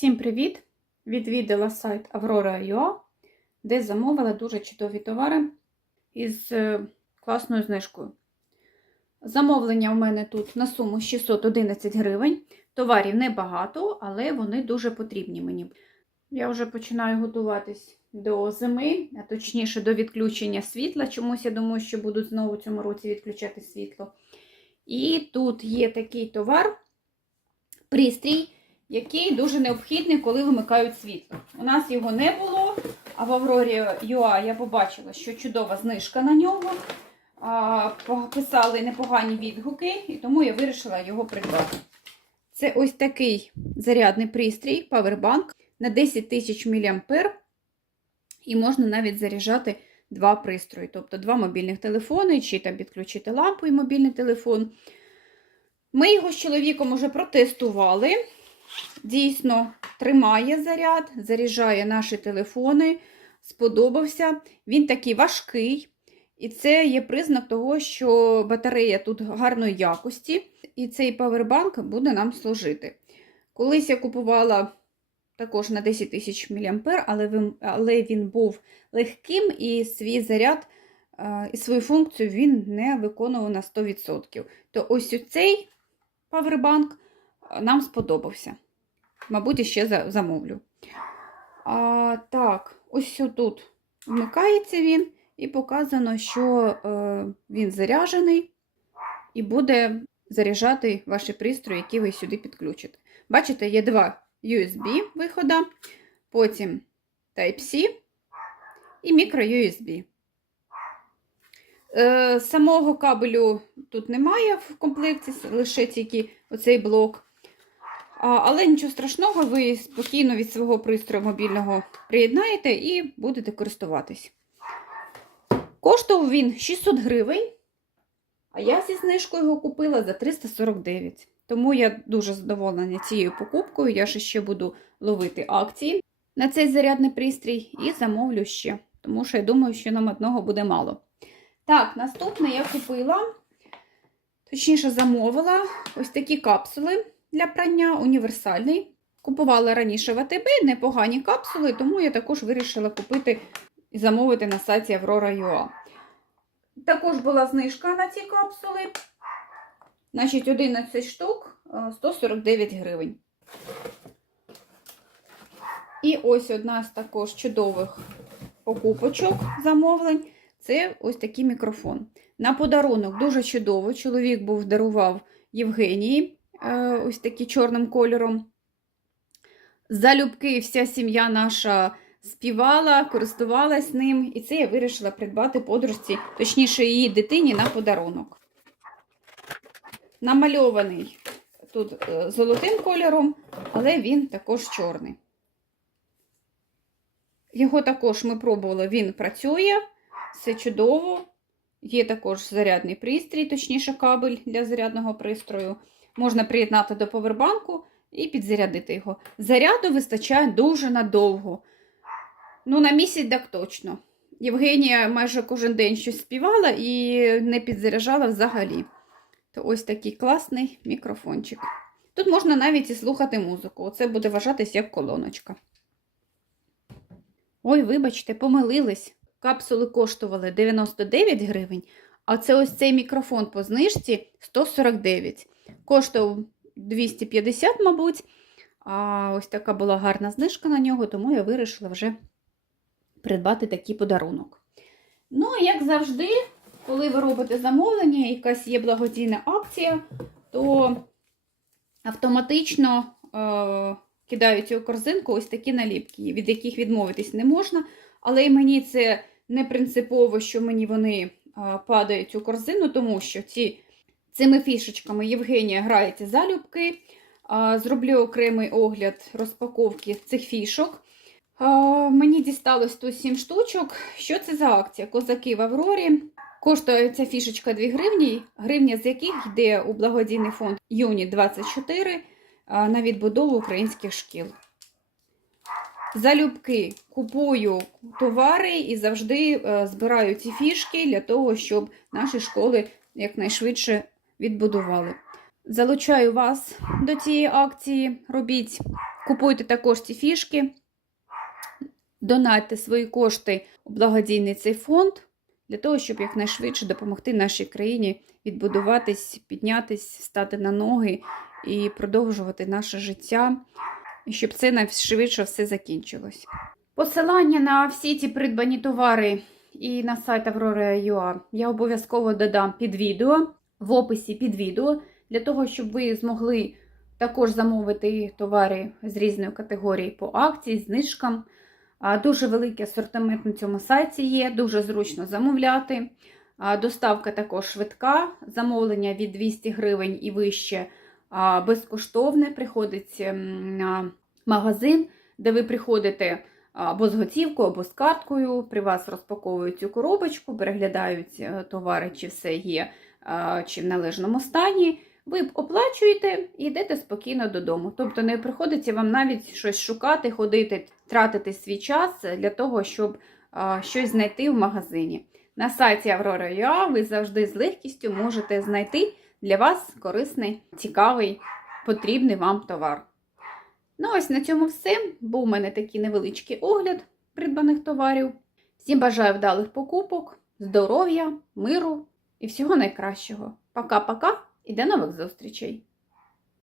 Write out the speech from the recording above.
Всім привіт! Відвідала сайт Aurora.ua, де замовила дуже чудові товари із е, класною знижкою. Замовлення у мене тут на суму 611 гривень. Товарів небагато, але вони дуже потрібні мені. Я вже починаю готуватись до зими, а точніше до відключення світла. Чомусь я думаю, що будуть знову в цьому році відключати світло. І тут є такий товар, пристрій який дуже необхідний, коли вимикають світло. У нас його не було, а в Аврорі UA я побачила, що чудова знижка на нього. Писали непогані відгуки, і тому я вирішила його придбати. Це ось такий зарядний пристрій, павербанк на 10 тисяч мА, і можна навіть заряджати два пристрої, тобто два мобільних телефони, чи там підключити лампу і мобільний телефон. Ми його з чоловіком уже протестували. Дійсно, тримає заряд, заряджає наші телефони. Сподобався. Він такий важкий. І це є признак того, що батарея тут гарної якості, і цей павербанк буде нам служити. Колись я купувала також на 10 тисяч мА, але він був легким і свій заряд і свою функцію він не виконував на 100%. То ось цей павербанк нам сподобався. Мабуть, ще замовлю. А, Так, ось тут вмикається він, і показано, що е, він заряджений і буде заряджати ваші пристрої, які ви сюди підключите. Бачите, є два USB вихода, потім Type-C і micro-USB. Е, Самого кабелю тут немає в комплекті, лише тільки оцей блок. Але нічого страшного, ви спокійно від свого пристрою мобільного приєднаєте і будете користуватись. Коштував він 600 гривень, а я зі знижкою його купила за 349. Тому я дуже задоволена цією покупкою. Я ще буду ловити акції на цей зарядний пристрій і замовлю ще, тому що я думаю, що нам одного буде мало. Так, наступне я купила, точніше, замовила ось такі капсули для прання універсальний. Купувала раніше в АТБ непогані капсули, тому я також вирішила купити і замовити на сайті Aurora.ua. Також була знижка на ці капсули. Значить, 11 штук 149 гривень. І ось одна з також чудових покупочок замовлень це ось такий мікрофон. На подарунок дуже чудово. Чоловік був дарував Євгенії. Е, ось таким чорним кольором. Залюбки вся сім'я наша співала, користувалась ним, і це я вирішила придбати подружці, точніше, її дитині на подарунок. Намальований тут е, золотим кольором, але він також чорний. Його також ми пробували, він працює, все чудово. Є також зарядний пристрій, точніше, кабель для зарядного пристрою можна приєднати до повербанку і підзарядити його. Заряду вистачає дуже надовго. Ну, на місяць так точно. Євгенія майже кожен день щось співала і не підзаряджала взагалі. То ось такий класний мікрофончик. Тут можна навіть і слухати музику. Оце буде вважатись як колоночка. Ой, вибачте, помилились. Капсули коштували 99 гривень, а це ось цей мікрофон по знижці 149. Коштував 250, мабуть. А ось така була гарна знижка на нього, тому я вирішила вже придбати такий подарунок. Ну, як завжди, коли ви робите замовлення, якась є благодійна акція, то автоматично е кидаються у корзинку ось такі наліпки, від яких відмовитись не можна. Але і мені це не принципово, що мені вони е падають у корзину, тому що ці Цими фішечками Євгенія грається залюбки. Зроблю окремий огляд розпаковки цих фішок. Мені дісталось тут 7 штучок. Що це за акція? Козаки в Аврорі. Коштує ця фішечка 2 гривні, гривня з яких йде у благодійний фонд Юні 24 на відбудову українських шкіл. Залюбки купую товари і завжди е, збираю ці фішки для того, щоб наші школи якнайшвидше відбудували. Залучаю вас до цієї акції. Робіть, купуйте також ці фішки, донатьте свої кошти у благодійний цей фонд для того, щоб якнайшвидше допомогти нашій країні відбудуватись, піднятись, стати на ноги і продовжувати наше життя, і щоб це найшвидше все закінчилось. Посилання на всі ці придбані товари і на сайт Aurora.ua я обов'язково додам під відео, в описі під відео, для того, щоб ви змогли також замовити товари з різної категорії по акції, знижкам. Дуже великий асортимент на цьому сайті є, дуже зручно замовляти. Доставка також швидка, замовлення від 200 гривень і вище безкоштовне. Приходить ем, на магазин, де ви приходите або з готівкою, або з карткою. При вас розпаковують цю коробочку, переглядають е, товари, чи все є, чи в належному стані. Ви оплачуєте і йдете спокійно додому. Тобто не приходиться вам навіть щось шукати, ходити, тратити свій час для того, щоб щось знайти в магазині. На сайті Aurora.ua ви завжди з легкістю можете знайти для вас корисний, цікавий, потрібний вам товар. Ну, ось на цьому все. Був у мене такий невеличкий огляд придбаних товарів. Всім бажаю вдалих покупок, здоров'я, миру і всього найкращого. Пока-пока і до нових зустрічей!